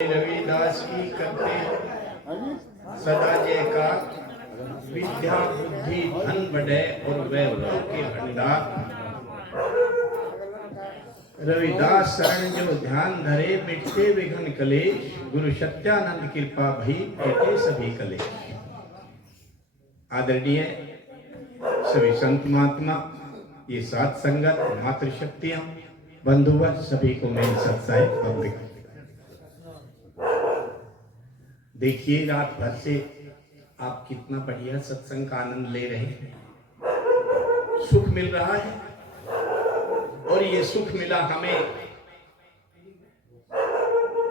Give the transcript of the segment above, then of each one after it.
रविदास की करते सदा जयकार। विद्या बुद्धि धन बढ़े और वैभव के भंडार। रविदास शरण जो ध्यान धरे मिटते विघ्न कलेश। गुरु सत्यानंद कृपा भई मिटे सभी कलेश। आदरणीय सभी संत महात्मा, ये सात संगत, मातृशक्तियां, बंधुवर, सभी को मेरी सत्साहित वंदना। देखिए रात भर से आप कितना बढ़िया सत्संग का आनंद ले रहे हैं, सुख मिल रहा है। और ये सुख मिला हमें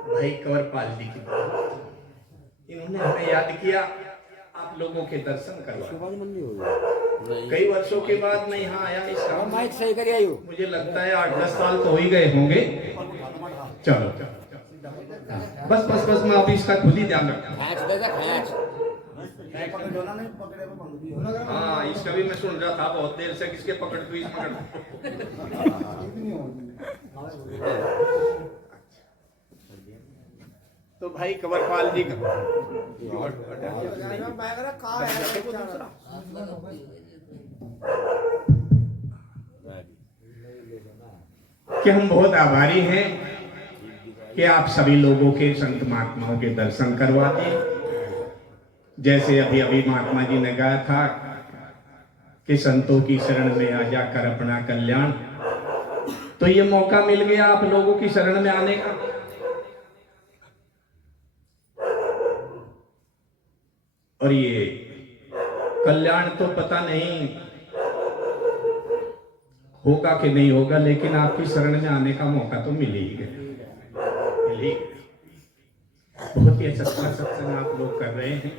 भाई कंवरपाल जी की बात। इन्होंने हमें याद किया, आप लोगों के दर्शन करवा। कई वर्षों के बाद मैं यहाँ आया। इस माइक सही कर आयो। मुझे लगता है 8-10 साल तो हो ही गए होंगे। चलो बस बस बस मैं अभी इसका खुद ही ध्यान रखता। हाँ, इसका भी मैं सुन रहा था बहुत देर से, किसके पकड़ तू इस पकड़। तो भाई कंवरपाल जी का कि हम बहुत आभारी हैं कि आप सभी लोगों के संत महात्माओं के दर्शन करवाते। जैसे अभी अभी महात्मा जी ने कहा था कि संतों की शरण में आ जाकर अपना कल्याण, तो ये मौका मिल गया आप लोगों की शरण में आने का। और ये कल्याण तो पता नहीं होगा कि नहीं होगा, लेकिन आपकी शरण में आने का मौका तो मिल ही गया। बहुत ही अच्छा सत्संग आप लोग कर रहे हैं,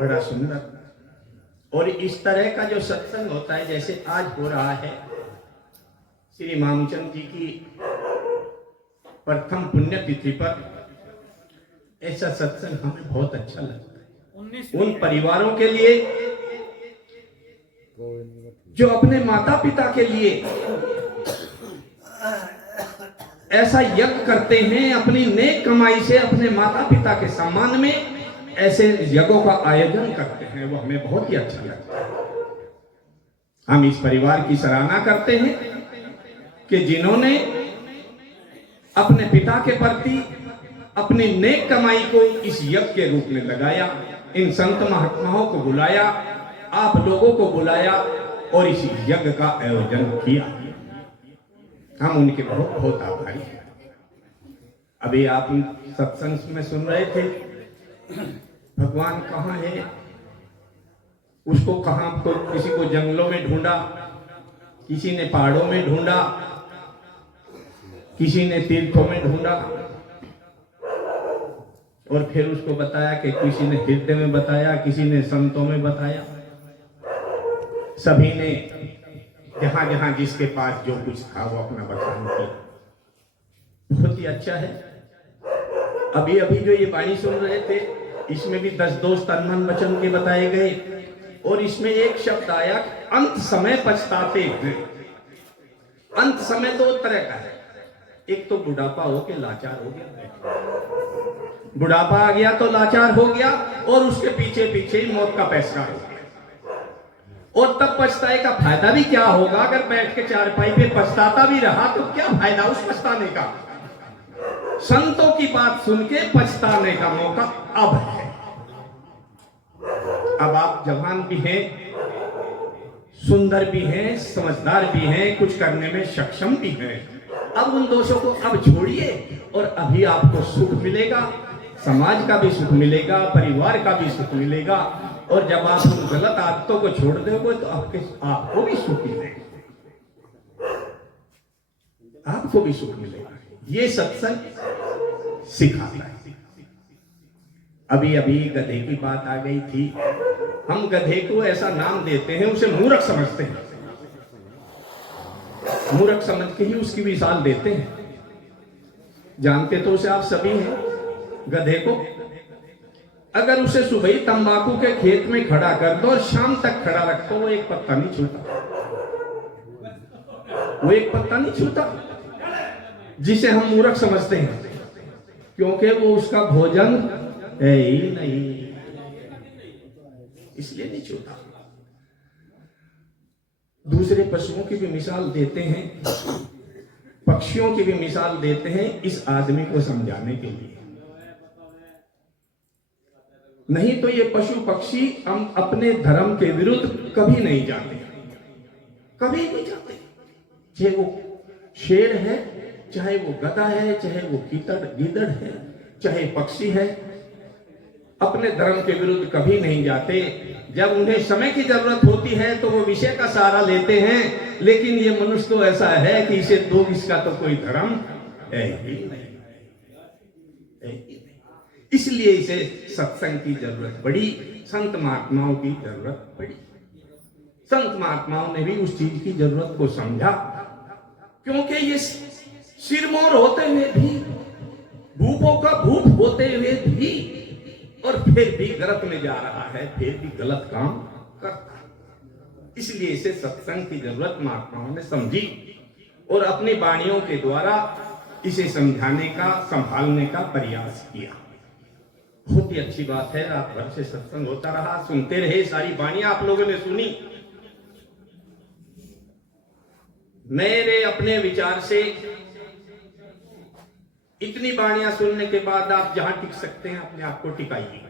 बड़ा सुंदर। और इस तरह का जो सत्संग होता है जैसे आज हो रहा है, श्री मामचंद जी की प्रथम पुण्यतिथि पर ऐसा सत्संग हमें बहुत अच्छा लगता है। उन परिवारों के लिए जो अपने माता पिता के लिए ऐसा यज्ञ करते हैं, अपनी नेक कमाई से अपने माता पिता के सम्मान में ऐसे यज्ञों का आयोजन करते हैं, वो हमें बहुत ही अच्छा लगता है। हम इस परिवार की सराहना करते हैं कि जिन्होंने अपने पिता के प्रति अपनी नेक कमाई को इस यज्ञ के रूप में लगाया, इन संत महात्माओं को बुलाया, आप लोगों को बुलाया और इस यज्ञ का आयोजन किया। हम उनके बहुत बहुत आभारी हैं। अभी आप सत्संग में सुन रहे थे, भगवान कहाँ है, उसको कहाँ को किसी को जंगलों में ढूंढा, किसी ने पहाड़ों में ढूंढा, किसी ने तीर्थों में ढूंढा, और फिर उसको बताया कि किसी ने हृदय में बताया, किसी ने संतों में बताया। सभी ने जहां जहां जिसके पास जो कुछ था वो अपना बखान किया। बहुत ही अच्छा है। अभी अभी जो ये वाणी सुन रहे थे, इसमें भी 10 दोष तन मन वचन के बताए गए, और इसमें एक शब्द आया, अंत समय पछताते हैं। अंत समय दो तरह का है, एक तो बुढ़ापा हो के लाचार हो गया, बुढ़ापा आ गया तो लाचार हो गया, और उसके पीछे पीछे ही मौत का फैसला हो गया। और तब पछताए का फायदा भी क्या होगा? अगर बैठ के चारपाई पे पछताता भी रहा तो क्या फायदा उस पछताने का? संतों की बात सुन के पछताने का मौका अब है। अब आप जवान भी हैं, सुंदर भी हैं, समझदार भी हैं, कुछ करने में सक्षम भी हैं। अब उन दोषों को अब छोड़िए, और अभी आपको सुख मिलेगा, समाज का भी सुख मिलेगा, परिवार का भी सुख मिलेगा। और जब आप उन गलत आदतों को छोड़ दोगे तो आपको भी सुख मिलेगा, आपको भी सुख मिलेगा। ये सत्संग सिखाता है। अभी अभी गधे की बात आ गई थी। हम गधे को ऐसा नाम देते हैं, उसे मूर्ख समझते हैं, मूर्ख समझ के ही उसकी मिसाल देते हैं। जानते तो उसे आप सभी हैं, गधे को। अगर उसे सुबह ही तंबाकू के खेत में खड़ा कर दो और शाम तक खड़ा रखो, वो एक पत्ता नहीं छूता, वो एक पत्ता नहीं छूता, जिसे हम मूर्ख समझते हैं। क्योंकि वो उसका भोजन है ही नहीं, इसलिए नहीं चूता। दूसरे पशुओं की भी मिसाल देते हैं, पक्षियों की भी मिसाल देते हैं इस आदमी को समझाने के लिए। नहीं तो ये पशु पक्षी हम अपने धर्म के विरुद्ध कभी नहीं जाते, कभी नहीं जाते। चाहे वो शेर है, चाहे वो गधा है, चाहे वो गीदड़ है, चाहे पक्षी है, अपने धर्म के विरुद्ध कभी नहीं जाते। जब उन्हें समय की जरूरत होती है तो वो विषय का सहारा लेते हैं, लेकिन ये मनुष्य तो ऐसा है कि इसे दो इसका तो कोई धर्म है ही नहीं, है ही नहीं। इसलिए इसे सत्संग की जरूरत पड़ी, संत महात्माओं की जरूरत पड़ी। संत महात्माओं ने भी उस चीज की जरूरत को समझा, क्योंकि ये सिरमौर होते हुए भी, भूपों का भूप होते हुए भी, और फिर भी गलत में जा रहा है, फिर भी गलत काम करता है। इसलिए इसे सत्संग की जरूरत महात्माओं ने समझी और अपनी वाणियों के द्वारा इसे समझाने का, संभालने का प्रयास किया। बहुत ही अच्छी बात है, रात भर से सत्संग होता रहा, सुनते रहे, सारी वाणियां आप लोगों ने सुनी। मेरे अपने विचार से इतनी वाणियां सुनने के बाद आप जहां टिक सकते हैं अपने आप को टिकाइए,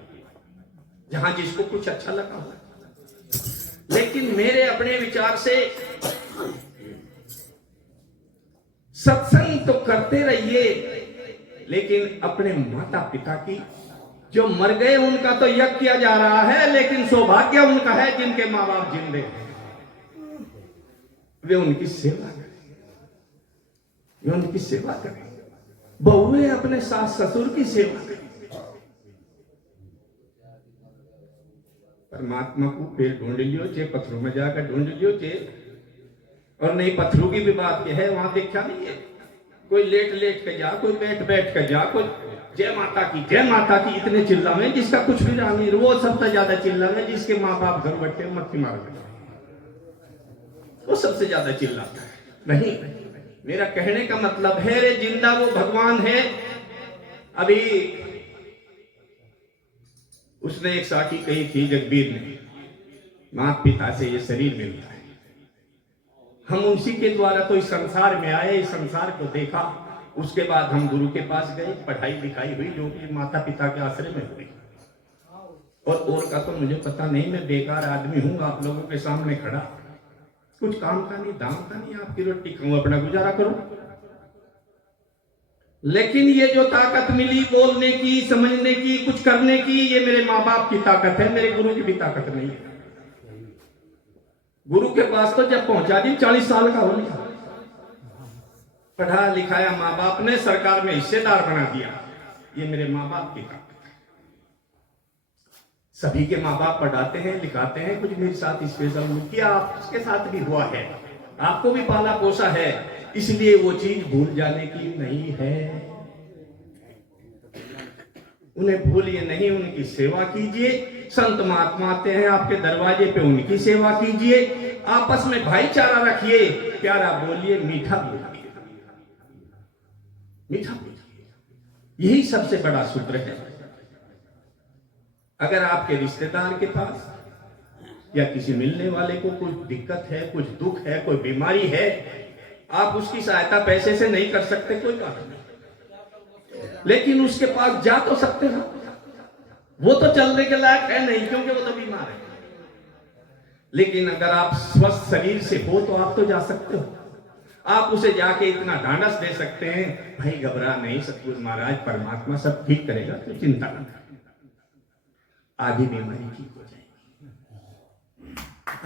जहां जिसको कुछ अच्छा लगा हो। लेकिन मेरे अपने विचार से सत्संग तो करते रहिए, लेकिन अपने माता पिता की, जो मर गए उनका तो यज्ञ किया जा रहा है, लेकिन सौभाग्य उनका है जिनके माँ बाप जिंदे हैं, वे उनकी सेवा करें, वे उनकी सेवा करें। बहुएं अपने सास ससुर की सेवा करें। परमात्मा को फिर ढूंढ लियो, चाहे पत्थरों में जाकर ढूंढ लियो, चाहे, और नहीं पत्थरों की भी बात है, वहां देखा नहीं है, कोई लेट लेट के जा, कोई बैठ बैठ के जा, कोई जय माता की जय माता की इतने चिल्लावे जिसका कुछ भी नहीं, वो सबसे ज्यादा चिल्लावे जिसके माँ बाप घर बैठे मक्खी मार के, वो सबसे ज्यादा चिल्लाता है। नहीं, मेरा कहने का मतलब है, रे जिंदा वो भगवान है। अभी उसने एक साखी कही थी जगबीर ने, माता पिता से ये शरीर मिलता है, हम उसी के द्वारा तो इस संसार में आए, इस संसार को देखा, उसके बाद हम गुरु के पास गए, पढ़ाई लिखाई हुई जो कि माता पिता के आश्रय में हुई, और का तो मुझे पता नहीं, मैं बेकार आदमी हूं आप लोगों के सामने खड़ा, कुछ काम का नहीं, दाम का नहीं, आपकी रोटी खाऊं, अपना गुजारा करूं। लेकिन ये जो ताकत मिली बोलने की, समझने की, कुछ करने की, ये मेरे माँ बाप की ताकत है, मेरे गुरु की भी ताकत नहीं है। गुरु के पास तो जब पहुंचा दी 40 साल का हो गया, पढ़ा लिखाया माँ बाप ने, सरकार में हिस्सेदार बना दिया, ये मेरे माँ बाप की ताकत है। सभी के माँ बाप पढ़ाते हैं, लिखाते हैं, कुछ मेरे साथ स्पेशल किया, आपके साथ भी हुआ है, आपको भी पाला पोसा है, इसलिए वो चीज भूल जाने की नहीं है। उन्हें भूलिए नहीं, उनकी सेवा कीजिए। संत महात्मा आते हैं आपके दरवाजे पे, उनकी सेवा कीजिए, आपस में भाईचारा रखिए, प्यारा बोलिए, मीठा बोलिए, मीठा बोलिए, यही सबसे बड़ा सूत्र है। अगर आपके रिश्तेदार के पास या किसी मिलने वाले को कोई दिक्कत है, कुछ दुख है, कोई बीमारी है, आप उसकी सहायता पैसे से नहीं कर सकते, कोई बात नहीं, लेकिन उसके पास जा तो सकते हो। वो तो चलने के लायक है नहीं, क्योंकि वो तो बीमार है, लेकिन अगर आप स्वस्थ शरीर से हो तो आप तो जा सकते हो। आप उसे जाके इतना ढांढस दे सकते हैं, भाई घबरा नहीं, सतगुरु महाराज परमात्मा सब ठीक करेगा, तो चिंता न कर, आधी बीमारी ठीक हो जाएगी,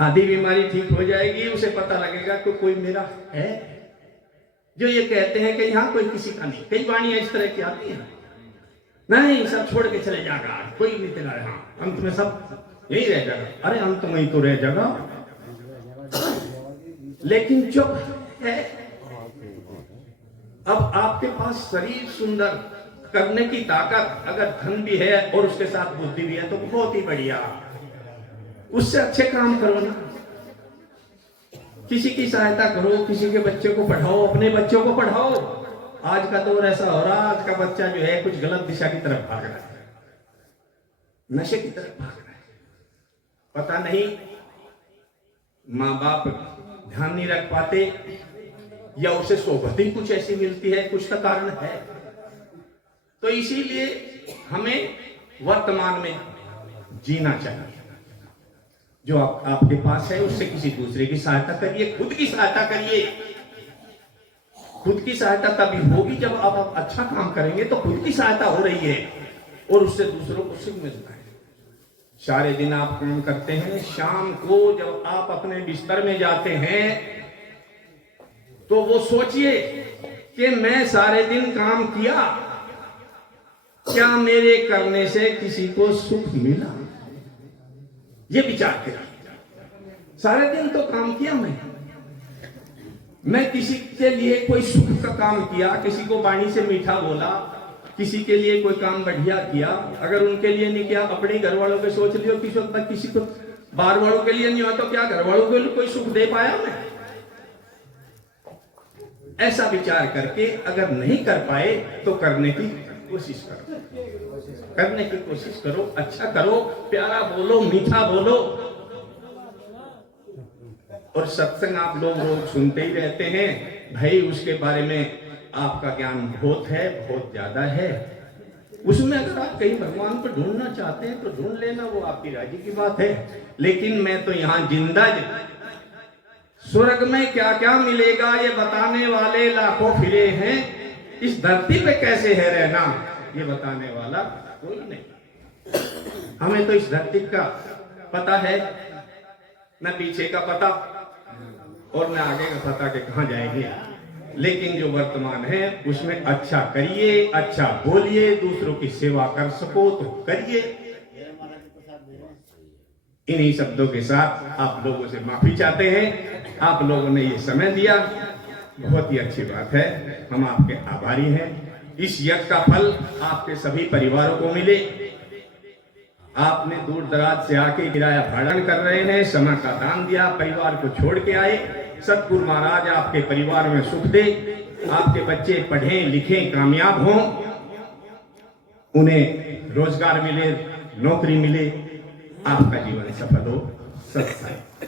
आधी बीमारी ठीक हो जाएगी। उसे पता लगेगा कि कोई मेरा है। जो ये कहते हैं कि यहाँ कोई किसी का नहीं, कई वाणियां इस तरह की आती है, नहीं सब छोड़ के चले जाएगा, कोई नहीं तेरा, हाँ अंत में सब यही रह जाएगा। अरे अंत में ही तो रह जाएगा, लेकिन चुप है। अब आपके पास शरीर सुंदर करने की ताकत, अगर धन भी है और उसके साथ बुद्धि भी है तो बहुत ही बढ़िया, उससे अच्छे काम करो ना, किसी की सहायता करो, किसी के बच्चे को पढ़ाओ, अपने बच्चों को पढ़ाओ, आज का दौर ऐसा हो रहा, आज का बच्चा जो है कुछ गलत दिशा की तरफ भाग रहा है, नशे की तरफ भाग रहा है। पता नहीं माँ बाप ध्यान नहीं रख पाते, या उसे सोबत ही कुछ ऐसी मिलती है, कुछ का कारण है। तो इसीलिए हमें वर्तमान में जीना चाहिए। जो आपके पास है उससे किसी दूसरे की सहायता करिए, खुद की सहायता करिए। खुद की सहायता तभी होगी जब आप अच्छा काम करेंगे, तो खुद की सहायता हो रही है और उससे दूसरों को सुख मिलता है। सारे दिन आप काम करते हैं, शाम को जब आप अपने बिस्तर में जाते हैं तो वो सोचिए कि मैं सारे दिन काम किया, क्या मेरे करने से किसी को सुख मिला? ये विचार करिए। सारे दिन तो काम किया मैं किसी के लिए कोई सुख का काम किया, किसी को वाणी से मीठा बोला, किसी के लिए कोई काम बढ़िया किया। अगर उनके लिए नहीं किया, अपने घर वालों के सोच लियो, किसी को बाहर वालों के लिए नहीं हुआ, तो क्या घर वालों के लिए कोई सुख दे पाया मैं? ऐसा विचार करके अगर नहीं कर पाए तो करने की कोशिश करो, अच्छा करो, प्यारा बोलो, मीठा बोलो। और सत्संग आप लोग रोज सुनते ही रहते हैं भाई, उसके बारे में आपका ज्ञान बहुत है, बहुत ज्यादा है। उसमें अगर आप कहीं भगवान को ढूंढना चाहते हैं तो ढूंढ लेना, वो आपकी राजी की बात है। लेकिन मैं तो यहाँ जिंदा स्वर्ग में क्या क्या मिलेगा ये बताने वाले लाखों फिरे हैं, इस धरती पे कैसे है रहना ये बताने वाला कोई नहीं। हमें तो इस धरती का पता है, न पीछे का पता और न आगे का पता कि कहाँ जाएंगे। लेकिन जो वर्तमान है उसमें अच्छा करिए, अच्छा बोलिए, दूसरों की सेवा कर सको तो करिए। इन्हीं शब्दों के साथ आप लोगों से माफी चाहते हैं। आप लोगों ने ये समय दिया, बहुत ही अच्छी बात है, हम आपके आभारी हैं। इस यज्ञ का फल आपके सभी परिवारों को मिले। आपने दूर दराज से आके किराया भाड़ा कर रहे हैं, समय का दान दिया, परिवार को छोड़ के आए। सतगुरु महाराज आपके परिवार में सुख दे, आपके बच्चे पढ़ें लिखें कामयाब हों, उन्हें रोजगार मिले, नौकरी मिले, आपका जीवन सफल हो। सत्संग।